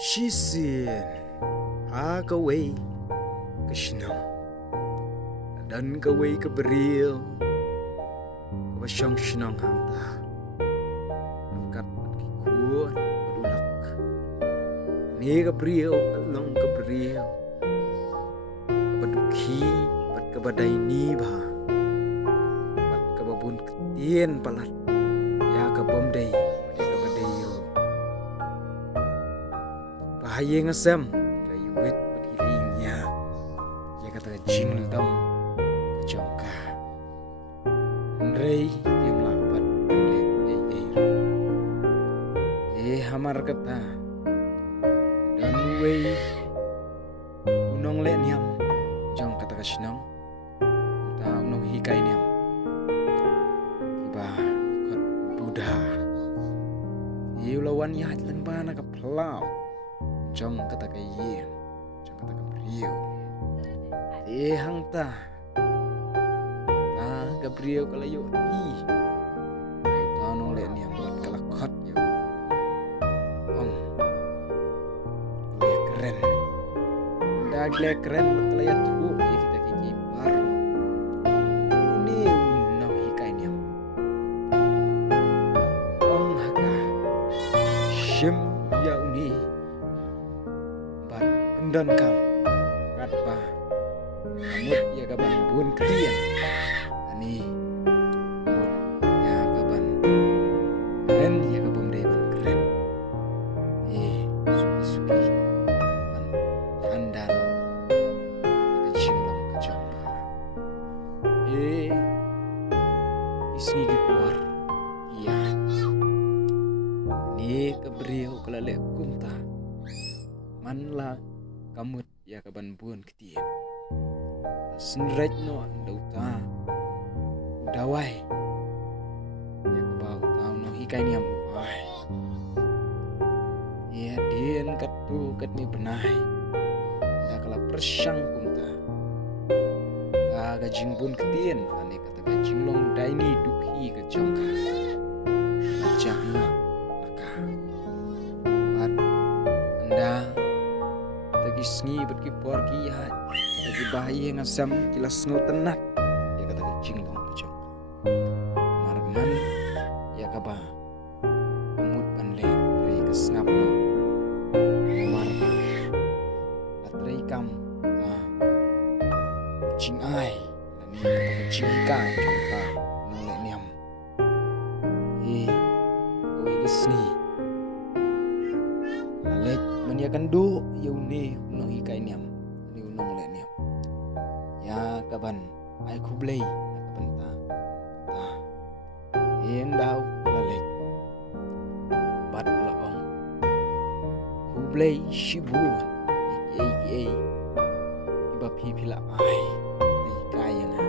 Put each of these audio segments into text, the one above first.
Shisin Hakaway Kashnam Dan kaway kabril Kabasyang shinang hangta Angkat magkikuan Padulak Ni kabril Kalong kabril Kabaduki Pat kabaday niba Pat kababun ketien palat Ya kabomday Pada kabadayo Bahaya ngasam Layuit berdirinya Ya kata jingdam Kejongka Andrei Dia melakukan Hamar kata Dan way Unong le niam Jong kata kasinang Ta unong hikai niam Tiba ikut Buddha Iu lawan yahat lembana ke pelau Jong kata kayin Jong kata kabriyo hang ta Ta kabriyo kalayo I Ta unong le niam Buat kalakot yo Ong Kalaya keren Dagle keren Kalaya tu Ya kita kiki baru Ini unong hikai niam Ong haka Shim ya uni Bat endan kam Kat pa Amut ya kaban bun ketian Ani Amut ya kaban Keren ya kabam deban keren Suki-suki Deban Handa no Kecing lang kejompa Isngi gipuar Iya Ni kabriyo kalale kumta Manla kamut ya kaban buon ketian Senraj no dauta Dawai Ya kabau tau no hikai ni amu ai Ya dien katu kat ni benai Da kala persyang kumta Da gajing buon ketian Ane kata gajing long daini dukhi ke jongka Lajah na Maka Pat Anda Tagisngi berkipor kiat Lagi bahaya ngasam Kilas ngau tenat Ya kata kecing long kecong Marman Ya kaba Umut panle Rai kesngap no Marman Latrai kam Ta Kecing ai Lani kata kecing kai Jongka Nolek niam Kawai kesni Lalek Maniakan do Yauni Unong hikai niam Ni unong lek niam Ya kaban Ai kublay Kaban ta Ta Endau Lalek Bat kalaong Kublay Shibuan Iba pipila ai Hikai na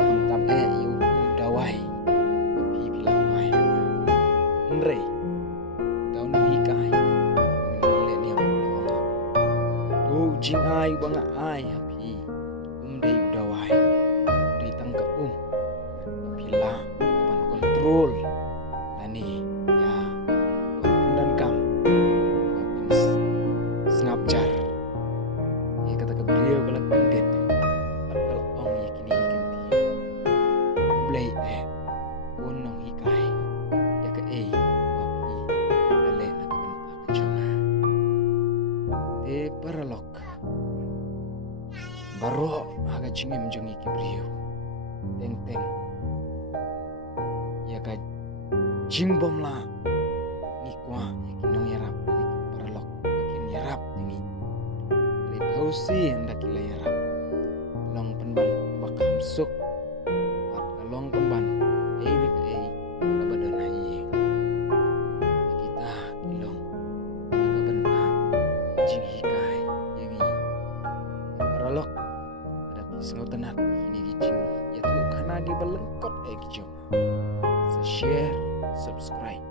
Kam yu dawai Iba pipila ai Andre Daun hikai Jing ai banga ai happy day udawai day tangka pila kapan kontrol lani ya dan kam snapchat ya kata ke beliau kalau pendek kalau ong ya kini ganti play unong hikai ya ke wapi lale na kapan pakacama paralok Baro aga cingem jongi kibriyo Teng-teng Ya ka jingbom la Ni kwa ya kinong yarap Ni paralok Makin yarap tingi Ripausi anda kila yarap Long penban Bak hamsuk Pat kalong penban Ewi ka Kabadon hayeng Kita kilong Nagabanta Jing hikai Yangi Paralok Sengaut tenat ini gijing Ya tu kana di belengkot gijong Share, subscribe